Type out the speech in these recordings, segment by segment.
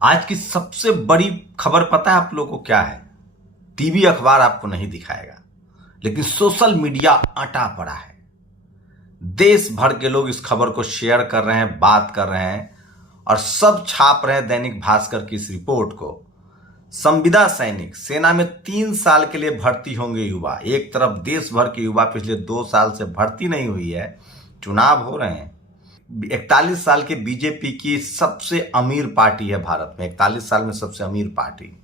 आज की सबसे बड़ी खबर पता है आप लोगों को क्या है? टीवी अखबार आपको नहीं दिखाएगा, लेकिन सोशल मीडिया अटा पड़ा है। देश भर के लोग इस खबर को शेयर कर रहे हैं, बात कर रहे हैं और सब छाप रहे हैं दैनिक भास्कर की इस रिपोर्ट को। संविदा सैनिक सेना में 3 साल के लिए भर्ती होंगे युवा। एक तरफ देश भर के युवा पिछले 2 साल से भर्ती नहीं हुई है, चुनाव हो रहे हैं। 41 साल के बीजेपी की सबसे अमीर पार्टी है भारत में, 41 साल में सबसे अमीर पार्टी।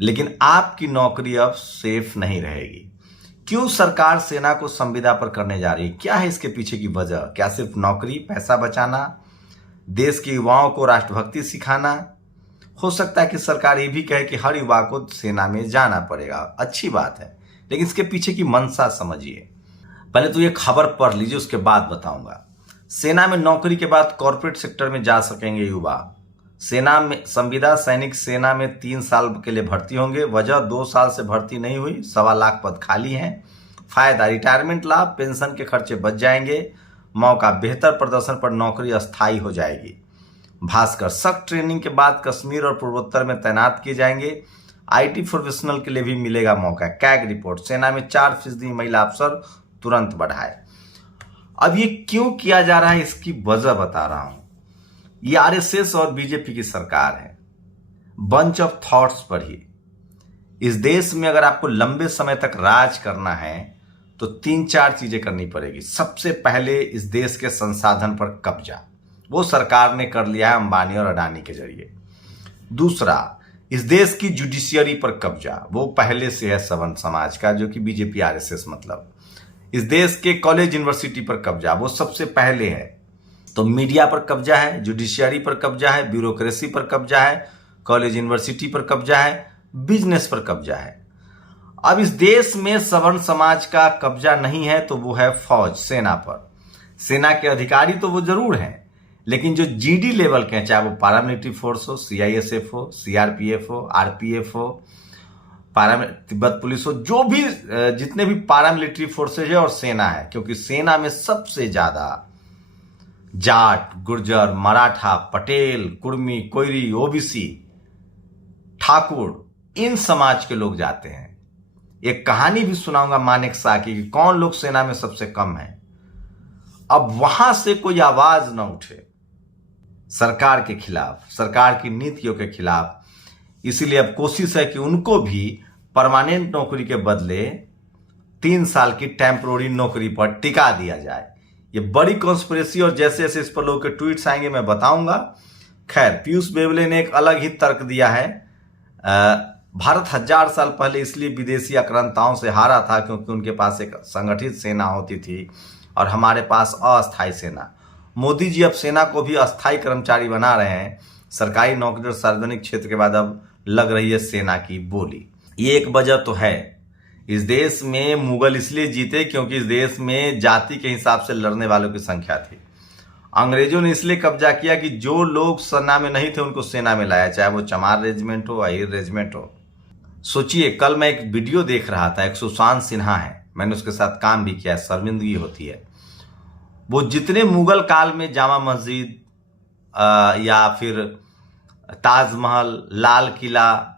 लेकिन आपकी नौकरी अब सेफ नहीं रहेगी। क्यों सरकार सेना को संविदा पर करने जा रही है? क्या है इसके पीछे की वजह? क्या सिर्फ नौकरी, पैसा बचाना, देश के युवाओं को राष्ट्रभक्ति सिखाना? हो सकता है कि सरकार ये भी कहे कि हर युवा को सेना में जाना पड़ेगा, अच्छी बात है, लेकिन इसके पीछे की मंशा समझिए। पहले तो ये खबर पढ़ लीजिए, उसके बाद बताऊंगा। सेना में नौकरी के बाद कॉर्पोरेट सेक्टर में जा सकेंगे युवा। सेना में संविदा सैनिक सेना में 3 साल के लिए भर्ती होंगे। वजह 2 साल से भर्ती नहीं हुई, 1.25 लाख पद खाली हैं। फायदा रिटायरमेंट लाभ, पेंशन के खर्चे बच जाएंगे। मौका बेहतर प्रदर्शन पर नौकरी अस्थायी हो जाएगी। भास्कर सख्त ट्रेनिंग के बाद कश्मीर और पूर्वोत्तर में तैनात किए जाएंगे। आईटी प्रोफेशनल के लिए भी मिलेगा मौका। कैग रिपोर्ट सेना में 4% महिला अफसर तुरंत बढ़ाए। अब ये क्यों किया जा रहा है, इसकी वजह बता रहा हूं। ये आरएसएस और बीजेपी की सरकार है। बंच ऑफ थॉट्स पढ़िए। इस देश में अगर आपको लंबे समय तक राज करना है तो 3-4 चीजें करनी पड़ेगी। सबसे पहले इस देश के संसाधन पर कब्जा, वो सरकार ने कर लिया है अंबानी और अडानी के जरिए। दूसरा, इस देश की जुडिशियरी पर कब्जा, वो पहले से है सवर्ण समाज का, जो कि बीजेपी आरएसएस मतलब। इस देश के कॉलेज यूनिवर्सिटी पर कब्जा, वो सबसे पहले है। तो मीडिया पर कब्जा है, जुडिशियरी पर कब्जा है, ब्यूरोक्रेसी पर कब्जा है, कॉलेज यूनिवर्सिटी पर कब्जा है, बिजनेस पर कब्जा है। अब इस देश में सवर्ण समाज का कब्जा नहीं है तो वो है फौज, सेना पर। सेना के अधिकारी तो वो जरूर हैं, लेकिन जो जीडी लेवल के हैं, चाहे वो पारामिलिट्री फोर्स हो, सीआईएसएफ हो, सीआरपीएफ हो, आरपीएफ हो, तिब्बत पुलिस हो, जो भी जितने भी पारामिलिट्री फोर्सेज है और सेना है, क्योंकि सेना में सबसे ज्यादा जाट, गुर्जर, मराठा, पटेल, कुर्मी, कोयरी, ओबीसी, ठाकुर, इन समाज के लोग जाते हैं। एक कहानी भी सुनाऊंगा मानेक शाह की कि कौन लोग सेना में सबसे कम है। अब वहां से कोई आवाज न उठे सरकार के खिलाफ, सरकार की नीतियों के खिलाफ, इसलिए अब कोशिश है कि उनको भी परमानेंट नौकरी के बदले 3 साल की टेम्पोररी नौकरी पर टिका दिया जाए। ये बड़ी कॉन्स्पिरेसी, और जैसे जैसे इस पर लोगों के ट्वीट्स आएंगे मैं बताऊंगा। खैर, पीयूष बेवले ने एक अलग ही तर्क दिया है। भारत 1000 साल पहले इसलिए विदेशी आक्रांताओं से हारा था क्योंकि उनके पास एक संगठित सेना होती थी और हमारे पास अस्थायी सेना। मोदी जी अब सेना को भी अस्थायी कर्मचारी बना रहे हैं। सरकारी नौकरी और सार्वजनिक क्षेत्र के बाद अब लग रही है सेना की बोली। ये एक वजह तो है। इस देश में मुगल इसलिए जीते क्योंकि इस देश में जाति के हिसाब से लड़ने वालों की संख्या थी। अंग्रेजों ने इसलिए कब्जा किया कि जो लोग सेना में नहीं थे उनको सेना में लाया, चाहे वो चमार रेजिमेंट हो, अहिर रेजिमेंट हो। सोचिए, कल मैं एक वीडियो देख रहा था, एक सुशांत सिन्हा है, मैंने उसके साथ काम भी किया है, शर्मिंदगी होती है। वो जितने मुगल काल में जामा मस्जिद या फिर ताजमहल, लाल किला,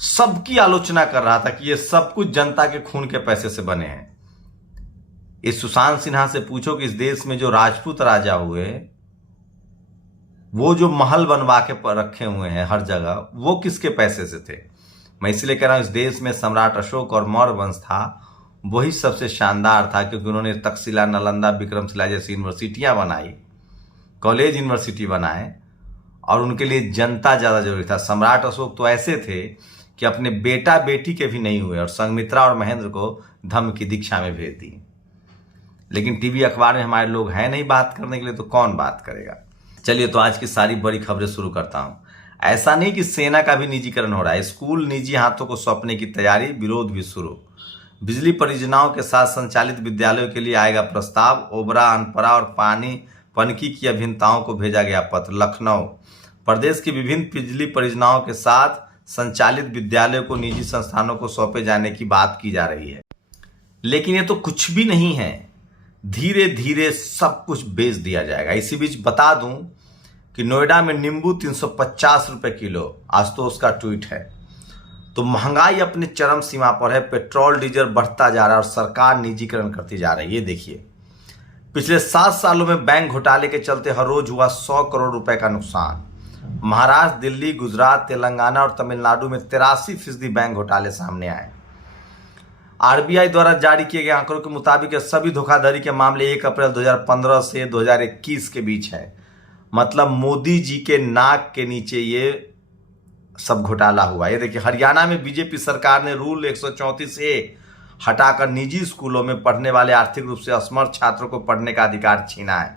सबकी आलोचना कर रहा था कि ये सब कुछ जनता के खून के पैसे से बने हैं। इस सुशांत सिन्हा से पूछो कि इस देश में जो राजपूत राजा हुए, वो जो महल बनवा के रखे हुए हैं हर जगह, वो किसके पैसे से थे? मैं इसलिए कह रहा हूं, इस देश में सम्राट अशोक और मौर्य वंश था, वही सबसे शानदार था, क्योंकि उन्होंने तक्षशिला, नालंदा, विक्रमशिला जैसी यूनिवर्सिटियां बनाई, कॉलेज यूनिवर्सिटी बनाए, और उनके लिए जनता ज्यादा जरूरी था। सम्राट अशोक तो ऐसे थे कि अपने बेटा बेटी के भी नहीं हुए और संघमित्रा और महेंद्र को धम्म की दीक्षा में भेज दी। लेकिन टीवी अखबार में हमारे लोग हैं नहीं बात करने के लिए, तो कौन बात करेगा। चलिए, तो आज की सारी बड़ी खबरें शुरू करता हूं। ऐसा नहीं कि सेना का भी निजीकरण हो रहा है, स्कूल निजी हाथों को सौंपने की तैयारी, विरोध भी शुरू। बिजली परियोजनाओं के साथ संचालित विद्यालयों के लिए आएगा प्रस्ताव। ओबरा, अनपरा और पनकी की अभियंताओं को भेजा गया पत्र। लखनऊ, प्रदेश की विभिन्न बिजली परियोजनाओं के साथ संचालित विद्यालयों को निजी संस्थानों को सौंपे जाने की बात की जा रही है। लेकिन ये तो कुछ भी नहीं है, धीरे धीरे सब कुछ बेच दिया जाएगा। इसी बीच बता दूं कि नोएडा में नींबू 350 रुपए किलो, आज तो उसका ट्वीट है। तो महंगाई अपने चरम सीमा पर है, पेट्रोल डीजल बढ़ता जा रहा है और सरकार निजीकरण करती जा रही है। ये देखिए, पिछले 7 सालों में बैंक घोटाले के चलते हर रोज हुआ 100 करोड़ रुपए का नुकसान। महाराष्ट्र, दिल्ली, गुजरात, तेलंगाना और तमिलनाडु में 83% बैंक घोटाले सामने आए। आरबीआई द्वारा जारी किए गए आंकड़ों के मुताबिक सभी धोखाधड़ी के मामले 1 अप्रैल 2015 से 2021 के बीच है। मतलब मोदी जी के नाक के नीचे ये सब घोटाला हुआ। ये देखिए, हरियाणा में बीजेपी सरकार ने रूल 134A हटाकर निजी स्कूलों में पढ़ने वाले आर्थिक रूप से असमर्थ छात्रों को पढ़ने का अधिकार छीना है।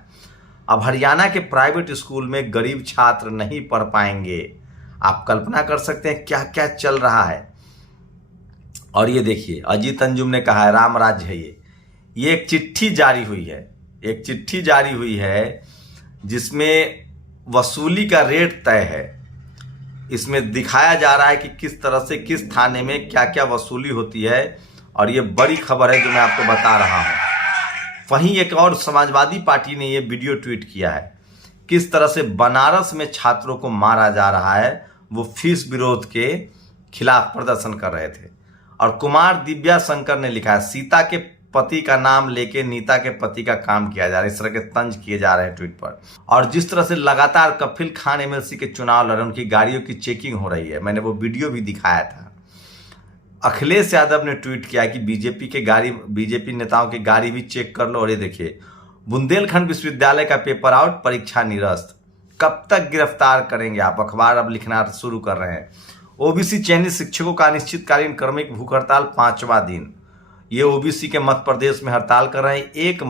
अब हरियाणा के प्राइवेट स्कूल में गरीब छात्र नहीं पढ़ पाएंगे। आप कल्पना कर सकते हैं क्या क्या चल रहा है। और ये देखिए, अजीत अंजुम ने कहा है राम राज्य है ये एक चिट्ठी जारी हुई है, जिसमें वसूली का रेट तय है। इसमें दिखाया जा रहा है कि किस तरह से किस थाने में क्या क्या वसूली होती है, और ये बड़ी खबर है जो मैं आपको बता रहा हूं। वहीं एक और समाजवादी पार्टी ने ये वीडियो ट्वीट किया है, किस तरह से बनारस में छात्रों को मारा जा रहा है। वो फीस विरोध के खिलाफ प्रदर्शन कर रहे थे। और कुमार दिव्या शंकर ने लिखा है, सीता के पति का नाम लेके नीता के पति का काम किया जा रहा है। इस तरह के तंज किए जा रहे हैं ट्वीट पर। और जिस तरह से लगातार कफिल खान एमएलसी के चुनाव लड़ रहे, उनकी गाड़ियों की चेकिंग हो रही है। मैंने वो वीडियो भी दिखाया था। अखिलेश यादव ने ट्वीट किया कि बीजेपी नेताओं की गाड़ी भी चेक कर लो। और ये देखिए, बुंदेलखंड विश्वविद्यालय का पेपर आउट, परीक्षा निरस्त। कब तक गिरफ्तार करेंगे आप? अखबार अब लिखना शुरू कर रहे हैं। ओबीसी चयनित शिक्षकों का अनिश्चितकालीन क्रमिक भूख हड़ताल 5वां दिन। ये ओबीसी के मध्य प्रदेश में हड़ताल कर रहे हैं। 1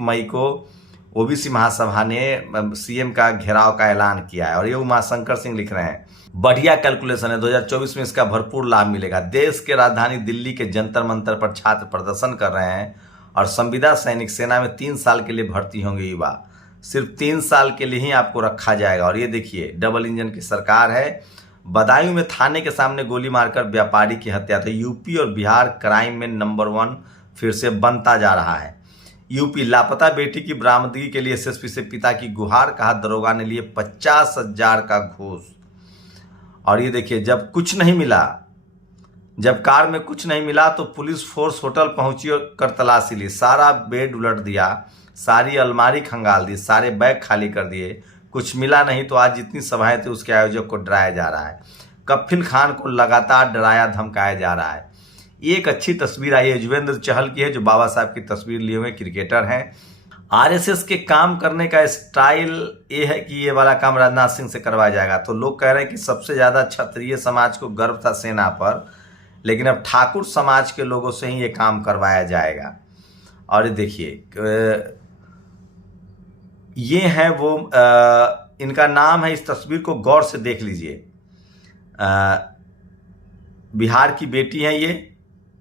मई को ओबीसी महासभा ने सीएम का घेराव का ऐलान किया है। और ये उमाशंकर सिंह लिख रहे हैं, बढ़िया कैलकुलेशन है, 2024 में इसका भरपूर लाभ मिलेगा। देश के राजधानी दिल्ली के जंतर मंतर पर छात्र प्रदर्शन कर रहे हैं। और संविदा सैनिक सेना में 3 साल के लिए भर्ती होंगे युवा। सिर्फ 3 साल के लिए ही आपको रखा जाएगा। और ये देखिए, डबल इंजन की सरकार है। बदायूं में थाने के सामने गोली मारकर व्यापारी की हत्या। तो यूपी और बिहार क्राइम में नंबर 1 फिर से बनता जा रहा है। यूपी, लापता बेटी की बरामदगी के लिए एसएसपी से पिता की गुहार, कहा दरोगा ने लिए 50,000 का घूस। और ये देखिए, जब कार में कुछ नहीं मिला तो पुलिस फोर्स होटल पहुंची और कर तलाशी ली। सारा बेड उलट दिया, सारी अलमारी खंगाल दी, सारे बैग खाली कर दिए। कुछ मिला नहीं तो आज जितनी सभाएं थी उसके आयोजक को डराया जा रहा है। कफिल खान को लगातार डराया धमकाया जा रहा है। ये एक अच्छी तस्वीर आई है, युजवेंद्र चहल की है, जो बाबा साहब की तस्वीर लिए हुए क्रिकेटर हैं। आरएसएस के काम करने का स्टाइल ये है कि ये वाला काम राजनाथ सिंह से करवाया जाएगा। तो लोग कह रहे हैं कि सबसे ज्यादा क्षत्रिय समाज को गर्व था सेना पर, लेकिन अब ठाकुर समाज के लोगों से ही ये काम करवाया जाएगा। और देखिए, ये है वो, इनका नाम है, इस तस्वीर को गौर से देख लीजिए। बिहार की बेटी है ये।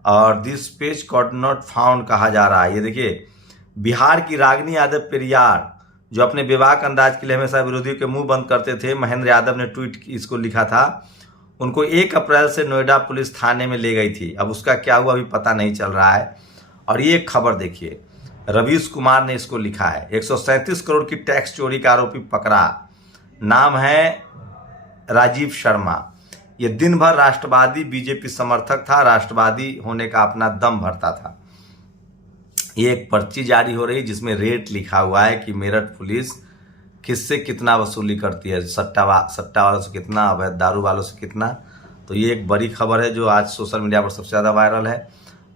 और this page could not found कहा जा रहा है। ये देखिए, बिहार की रागिनी यादव पेरियार, जो अपने बेबाक अंदाज के लिए हमेशा विरोधियों के मुंह बंद करते थे, महेंद्र यादव ने ट्वीट इसको लिखा था। उनको 1 अप्रैल से नोएडा पुलिस थाने में ले गई थी। अब उसका क्या हुआ अभी पता नहीं चल रहा है। और ये खबर देखिए, रवीश कुमार ने इसको लिखा है, 137 करोड़ की टैक्स चोरी का आरोपी पकड़ा। नाम है राजीव शर्मा। ये दिन भर राष्ट्रवादी बीजेपी समर्थक था, राष्ट्रवादी होने का अपना दम भरता था। ये एक पर्ची जारी हो रही जिसमें रेट लिखा हुआ है कि मेरठ पुलिस किससे कितना वसूली करती है, सट्टा वालों से कितना, अवैध दारू वालों से कितना। तो ये एक बड़ी खबर है जो आज सोशल मीडिया पर सबसे ज़्यादा वायरल है।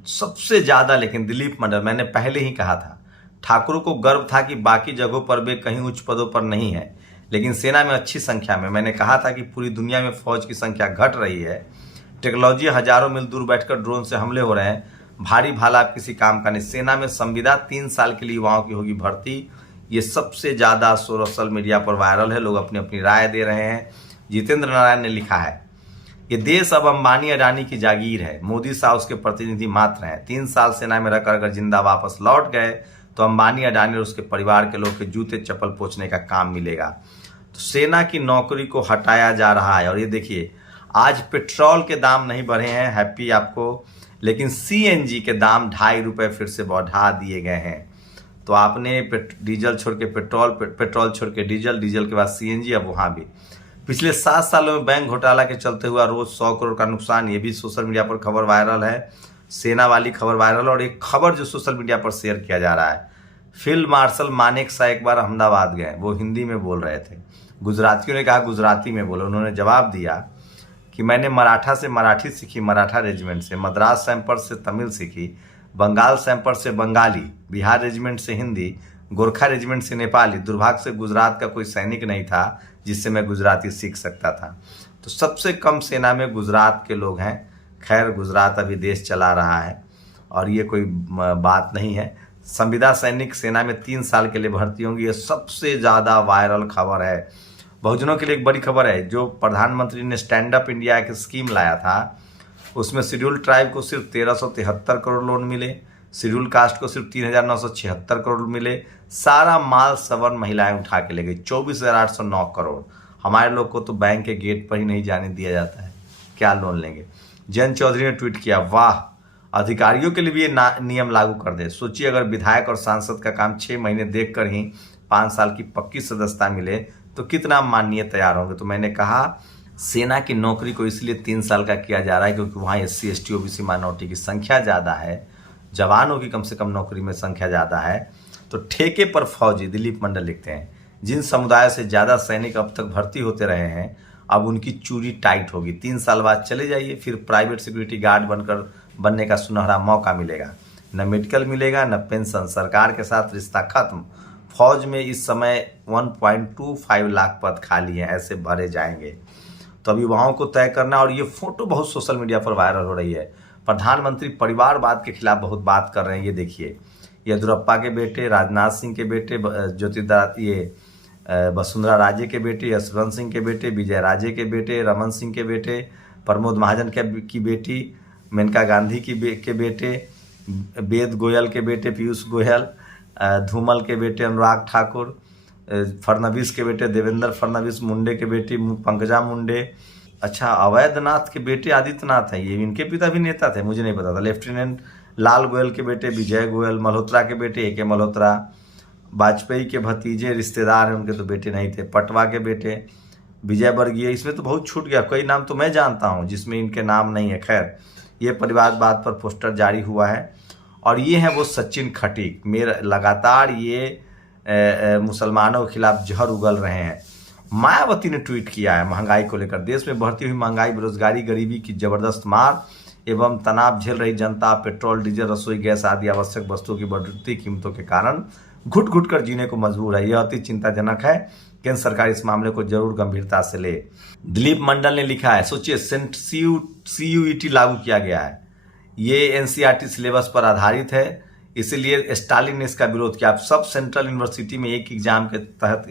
सबसे ज़्यादा लेकिन दिलीप मंडल, मैंने पहले ही कहा था, ठाकुरों को गर्व था कि बाकी जगहों पर वे कहीं उच्च पदों पर नहीं है, लेकिन सेना में अच्छी संख्या में। मैंने कहा था कि पूरी दुनिया में फौज की संख्या घट रही है, टेक्नोलॉजी हजारों मील दूर बैठकर ड्रोन से हमले हो रहे हैं, भारी भाला आप किसी काम का नहीं। सेना में संविदा 3 साल के लिए युवाओं की होगी भर्ती। ये सबसे ज़्यादा सोशल मीडिया पर वायरल है, लोग अपनी अपनी राय दे रहे हैं। जितेंद्र नारायण ने लिखा है, ये देश अब अंबानी अडानी की जागीर है, मोदी साहब उसके प्रतिनिधि मात्र हैं। 3 साल सेना में रहकर अगर जिंदा वापस लौट गए तो अंबानी अडानी और उसके परिवार के लोग के जूते चप्पल पोंछने का काम मिलेगा। तो सेना की नौकरी को हटाया जा रहा है। और ये देखिए, आज पेट्रोल के दाम नहीं बढ़े हैं, हैप्पी आपको, लेकिन सीएनजी के दाम 2.5 रुपये फिर से बढ़ा दिए गए हैं। तो आपने डीजल छोड़ के पेट्रोल छोड़ के डीजल के बाद सीएनजी, अब वहाँ भी। पिछले 7 सालों में बैंक घोटाला के चलते हुआ रोज 100 करोड़ का नुकसान, ये भी सोशल मीडिया पर खबर वायरल है। सेना वाली खबर वायरल, और एक खबर जो सोशल मीडिया पर शेयर किया जा रहा है, फील्ड मार्शल मानेकशॉ एक बार अहमदाबाद गए, वो हिंदी में बोल रहे थे, गुजरातियों ने कहा गुजराती में बोलो। उन्होंने जवाब दिया कि मैंने मराठा से मराठी सीखी, मराठा रेजिमेंट से, मद्रास सैंपर से तमिल सीखी, बंगाल सैंपर से बंगाली, बिहार रेजिमेंट से हिंदी, गोरखा रेजिमेंट से नेपाली। दुर्भाग्य से गुजरात का कोई सैनिक नहीं था जिससे मैं गुजराती सीख सकता था। तो सबसे कम सेना में गुजरात के लोग हैं। खैर, गुजरात अभी देश चला रहा है और ये कोई बात नहीं है। संविदा सैनिक सेना में 3 साल के लिए भर्ती होंगी, ये सबसे ज़्यादा वायरल खबर है। बहुजनों के लिए एक बड़ी खबर है, जो प्रधानमंत्री ने स्टैंड अप इंडिया की स्कीम लाया था, उसमें शेड्यूल ट्राइब को सिर्फ 1373 करोड़ लोन मिले, शेड्यूल कास्ट को सिर्फ 3976 करोड़ मिले। सारा माल सवर्ण महिलाएं उठा के ले गई, 24,809 करोड़। हमारे लोग को तो बैंक के गेट पर ही नहीं जाने दिया जाता है, क्या लोन लेंगे। जयंत चौधरी ने ट्वीट किया, वाह, अधिकारियों के लिए भी ये नियम लागू कर दे। सोचिए अगर विधायक और सांसद का काम 6 महीने देखकर ही 5 साल की पक्की सदस्यता मिले तो कितना माननीय तैयार होंगे। तो मैंने कहा सेना की नौकरी को इसलिए 3 साल का किया जा रहा है क्योंकि वहाँ SC ST OBC माइनॉरिटी की संख्या ज़्यादा है, जवानों की कम से कम नौकरी में संख्या ज़्यादा है। तो ठेके पर फौजी, दिलीप मंडल लिखते हैं, जिन समुदाय से ज़्यादा सैनिक अब तक भर्ती होते रहे हैं, अब उनकी चूड़ी टाइट होगी। 3 साल बाद चले जाइए, फिर प्राइवेट सिक्योरिटी गार्ड बनने का सुनहरा मौका मिलेगा। न मेडिकल मिलेगा, न पेंशन, सरकार के साथ रिश्ता खत्म। फौज में इस समय 1.25 लाख पद खाली हैं, ऐसे भरे जाएंगे। तो अभी वहाँ को तय करना। और ये फोटो बहुत सोशल मीडिया पर वायरल हो रही है। प्रधानमंत्री परिवारवाद के खिलाफ बहुत बात कर रहे हैं। ये देखिए, येदियुरप्पा के बेटे, राजनाथ सिंह के बेटे, वसुंधरा राजे के बेटे, यशवंत सिंह के बेटे, विजय राजे के बेटे, रमन सिंह के बेटे, प्रमोद महाजन की बेटी, मेनका गांधी के बेटे, वेद गोयल के बेटे पीयूष गोयल, धूमल के बेटे अनुराग ठाकुर, फडणवीस के बेटे देवेंद्र फडणवीस, मुंडे के बेटी पंकजा मुंडे, अच्छा अवैधनाथ के बेटे आदित्यनाथ हैं, ये इनके पिता भी नेता थे, मुझे नहीं पता था। लेफ्टिनेंट लाल गोयल के बेटे विजय गोयल, मल्होत्रा के बेटे AK मल्होत्रा, वाजपेयी के भतीजे रिश्तेदार हैं, उनके तो बेटे नहीं थे। पटवा के बेटे विजय वर्गीय, इसमें तो बहुत छूट गया, कई नाम तो मैं जानता हूँ जिसमें इनके नाम नहीं है। खैर, ये परिवारवाद पर पोस्टर जारी हुआ है। और ये हैं वो सचिन खटीक, मेरा लगातार ये मुसलमानों के खिलाफ जहर उगल रहे हैं। मायावती ने ट्वीट किया है महंगाई को लेकर, देश में बढ़ती हुई महंगाई, बेरोजगारी, गरीबी की जबरदस्त मार एवं तनाव झेल रही जनता पेट्रोल, डीजल, रसोई गैस आदि आवश्यक वस्तुओं की बढ़ती कीमतों के कारण घुट घुट कर जीने को मजबूर है। यह अति चिंताजनक है। केंद्र सरकार इस मामले को जरूर गंभीरता से ले। दिलीप मंडल ने लिखा है, सोचिए CUET लागू किया गया है, ये NCERT सिलेबस पर आधारित है, इसीलिए स्टालिन ने इसका विरोध किया। अब सब सेंट्रल यूनिवर्सिटी में एक एग्जाम के तहत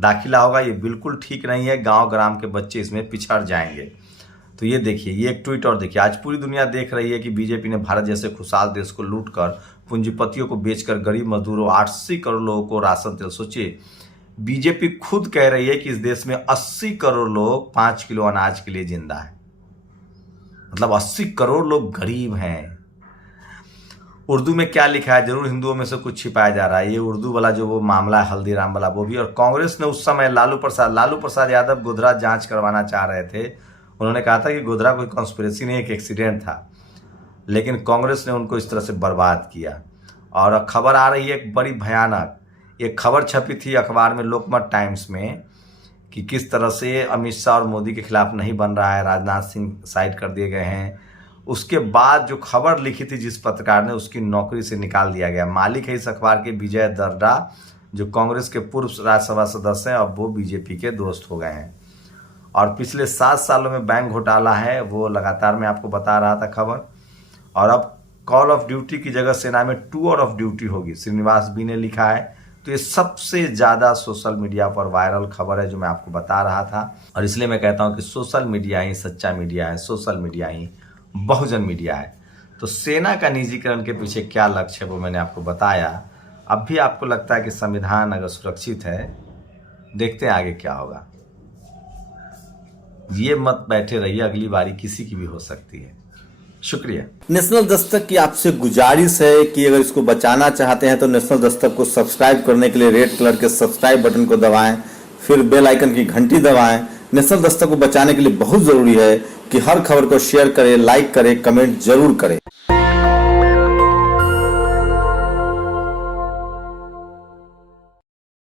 दाखिला होगा, ये बिल्कुल ठीक नहीं है। गांव ग्राम के बच्चे इसमें पिछड़ जाएंगे। तो ये देखिए, ये एक ट्वीट और देखिए, आज पूरी दुनिया देख रही है कि बीजेपी ने भारत जैसे खुशहाल देश को लूटकर, पूंजीपतियों को बेचकर गरीब मजदूरों 80 करोड़ लोगों को राशन तेल। सोचिए, बीजेपी खुद कह रही है कि इस देश में 80 करोड़ लोग 5 किलो अनाज के लिए जिंदा है, मतलब 80 करोड़ लोग गरीब हैं। उर्दू में क्या लिखा है, जरूर हिंदुओं में से कुछ छिपाया जा रहा है। ये उर्दू वाला जो वो मामला है हल्दीराम वाला, वो भी। और कांग्रेस ने उस समय लालू प्रसाद यादव गोधरा जांच करवाना चाह रहे थे। उन्होंने कहा था कि गोधरा कोई कॉन्स्पिरेसी नहीं, एक एक्सीडेंट था, लेकिन कांग्रेस ने उनको इस तरह से बर्बाद किया। और खबर आ रही है एक बड़ी भयानक, एक खबर छपी थी अखबार में, लोकमत टाइम्स में, कि किस तरह से अमित शाह और मोदी के खिलाफ नहीं बन रहा है, राजनाथ सिंह साइड कर दिए गए हैं। उसके बाद जो खबर लिखी थी जिस पत्रकार ने, उसकी नौकरी से निकाल दिया गया। मालिक है इस अखबार के विजय दर्डा, जो कांग्रेस के पूर्व राज्यसभा सदस्य हैं, अब वो बीजेपी के दोस्त हो गए हैं। और पिछले 7 सालों में बैंक घोटाला है, वो लगातार मैं आपको बता रहा था खबर। और अब कॉल ऑफ ड्यूटी की जगह सेना में टूर ऑफ ड्यूटी होगी, श्रीनिवास बी ने लिखा है। तो ये सबसे ज़्यादा सोशल मीडिया पर वायरल खबर है जो मैं आपको बता रहा था। और इसलिए मैं कहता हूँ कि सोशल मीडिया ही सच्चा मीडिया है, सोशल मीडिया ही बहुजन मीडिया है। तो सेना का निजीकरण के पीछे क्या लक्ष्य है वो मैंने आपको बताया। अब भी आपको लगता है कि संविधान अगर सुरक्षित है, देखते हैं आगे क्या होगा। ये मत बैठे रहिए, अगली बारी किसी की भी हो सकती है। शुक्रिया। नेशनल दस्तक की आपसे गुजारिश है कि अगर इसको बचाना चाहते हैं तो नेशनल दस्तक को सब्सक्राइब करने के लिए रेड कलर के सब्सक्राइब बटन को दबाएं, फिर बेल आइकन की घंटी दबाएं। नेशनल दस्तक को बचाने के लिए बहुत जरूरी है कि हर खबर को शेयर करें, लाइक करें, कमेंट जरूर करें।